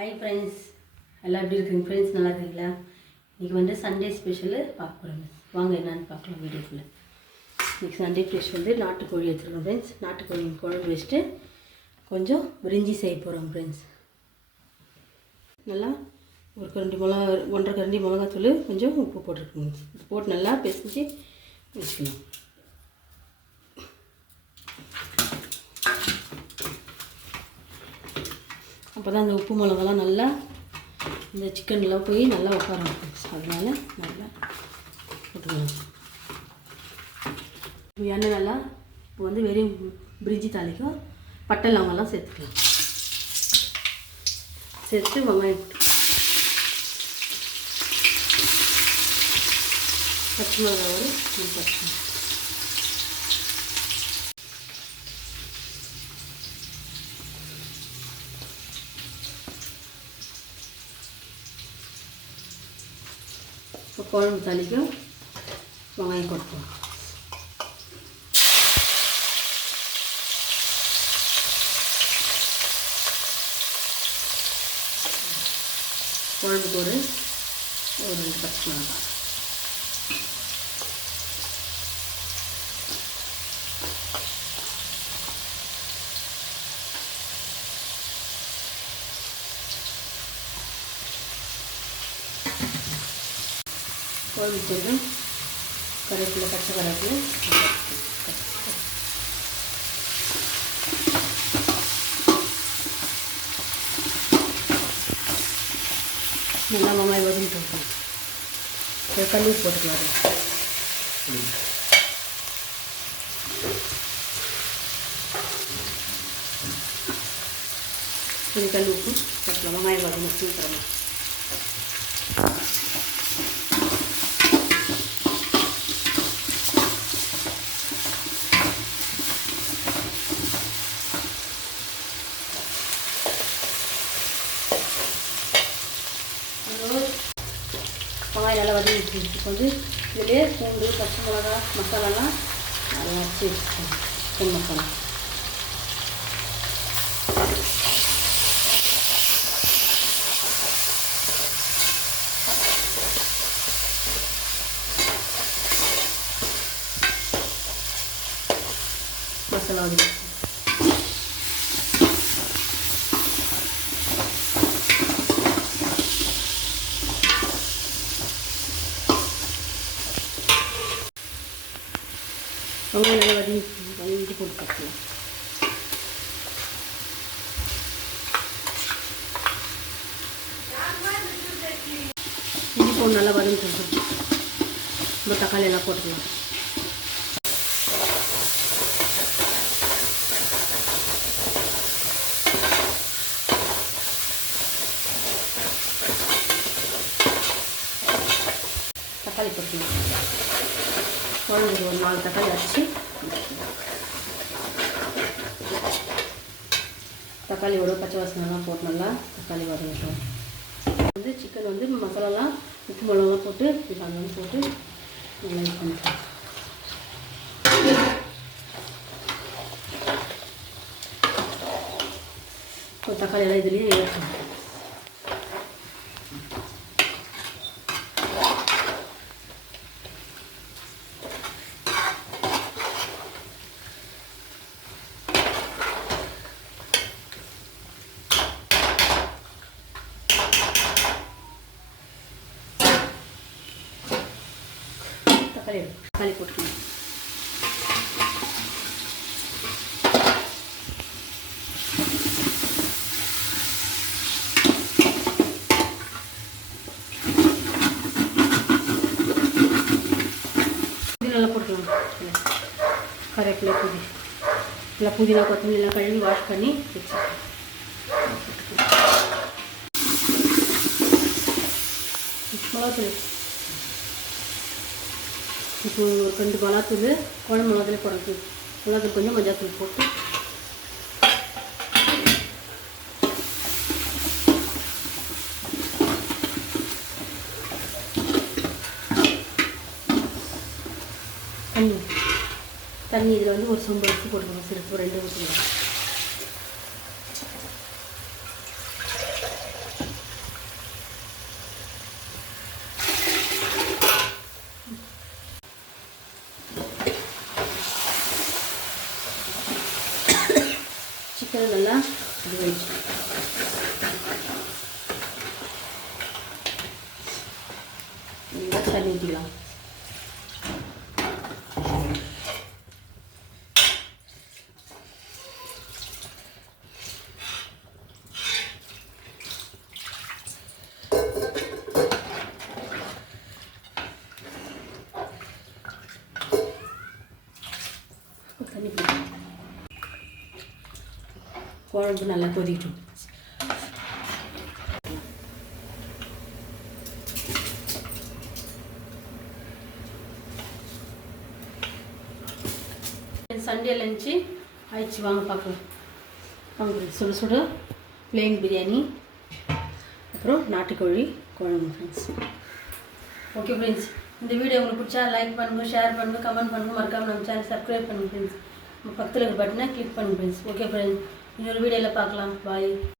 Hi friends, எல்லாம் எப்படி இருக்குங்க ஃப்ரெண்ட்ஸ்? நல்லா இருக்கீங்களா? இன்றைக்கி வந்து சண்டே ஸ்பெஷலு பார்க்க போகிறோம். வாங்க என்னென்னு பார்க்கலாம் வீடியோக்குள்ளே. இன்றைக்கி சண்டே ஸ்பெஷல் வந்து நாட்டுக்கோழி எடுத்துருக்கோம் ஃப்ரெண்ட்ஸ். நாட்டுக்கோழி குழம்பு வச்சுட்டு கொஞ்சம் பிரிஞ்சி செய்ய போகிறோம் ஃப்ரெண்ட்ஸ். நல்லா ஒரு கரண்டி மிளகா, 1.5 கரண்டி மிளகாத்தூள், கொஞ்சம் உப்பு போட்டிருக்கோங்க. இது போட்டு நல்லா பிசைஞ்சு வச்சுக்கலாம். அப்போ தான் அந்த உப்பு மிளகாலாம் நல்லா இந்த சிக்கன்லாம் போய் நல்லா உட்காரணும். அதனால நல்லா போட்டுக்கலாம். எண்ணெய் நல்லா இப்போ வந்து வெறும் பிரிஞ்சி தாளிக்கும் பட்டை லவங்கெல்லாம் சேர்த்துக்கலாம். சேர்த்து வெங்காயம் பச்சை மிளகா ஒரு 3 பச்சை குழம்பு தாளிக்கும் வெங்காயம் கொடுப்போம். குழம்புக்கு ஒரு 2 பச்சை மிளகாய், குழம்பு கொஞ்சம் கருவேப்பிலை, பச்சை கருவேப்பிலை, நல்லா வெங்காயம் வதங்கி போட்டுக்கலாம். கல்லு போட்டுக்கலாம். கொஞ்சம் கல் உப்பு போட்டுக்கலாம். வெங்காயம் வதங்கி சீக்கிரமாக வெங்காயம் நல்லா வதங்கிடுச்சு. இப்போ வந்து இதிலே பூண்டு, பச்சை மிளகா, மசாலாலாம் அதை வச்சு வச்சுக்கோங்க. சிக்கன் மசாலா மசாலா வந்து வெங்காயம் நல்லா வதங்கி போட்டு கட்டலாம். இஞ்சி பூண்டு நல்லா வதங்கி போட்டு இந்த தக்காளி எல்லாம் போட்டுக்கலாம். தக்காளி போட்டுக்கலாம். குழம்புக்கு ஒரு 4 தக்காளி அரைச்சி தக்காளியோட பச்சை வாசனைலாம் போட்டு நல்லா தக்காளி வதங்கட்டும். வந்து சிக்கன் வந்து மசாலாலாம் உப்பு மிளகாலாம் போட்டு இதெல்லாம் போட்டு நல்லா இது பண்ணிக்கலாம். இப்போ தக்காளியெல்லாம் இதுலேயே ஏற்றணும். தக்காளி போட்டுக்கணும். இது நல்லா போட்டுக்கலாம். கருவேப்பிலை, இல்லை புதினா, கொத்தமல்லி எல்லாம் கழுவி வாஷ் பண்ணி வச்சுக்கலாம். மிளகாத்தூள் இப்போ ஒரு 2 மிளகாத்தூள் குழம்பு மிளகாத்தூள் போடுறது. மிளகாத்தூள் கொஞ்சம் மஞ்சாத்தூள் போட்டு தண்ணி இதில் வந்து ஒரு சொம்பு எடுத்து போட்டுக்கணும். சிறப்பு 2 ஊற்றிக்கலாம். தண்ணி ஊற்றிக்கலாம். தண்ணி குழம்பு நல்லா கொதிக்கட்டும். சண்டே லஞ்சு ஆயிடுச்சு, வாங்க பார்க்கலாம். வாங்க சுட சுட பிளெயின் பிரியாணி, அப்புறம் நாட்டுக்கோழி குழம்பு ஃப்ரெண்ட்ஸ். ஓகே ஃப்ரெண்ட்ஸ், இந்த வீடியோ உங்களுக்கு பிடிச்சா லைக் பண்ணுங்கள், ஷேர் பண்ணுங்கள், கமெண்ட் பண்ணுங்கள், மறக்காமல் நம்ம சேனல் சப்ஸ்கிரைப் பண்ணுங்கள் ஃப்ரெண்ட்ஸ். பக்கத்தில் இருக்க பட்டனை கிளிக் பண்ணுங்கள் ஃப்ரெண்ட்ஸ். ஓகே ஃப்ரெண்ட்ஸ், இன்னொரு வீடியோவில் பார்க்கலாம். பாய்.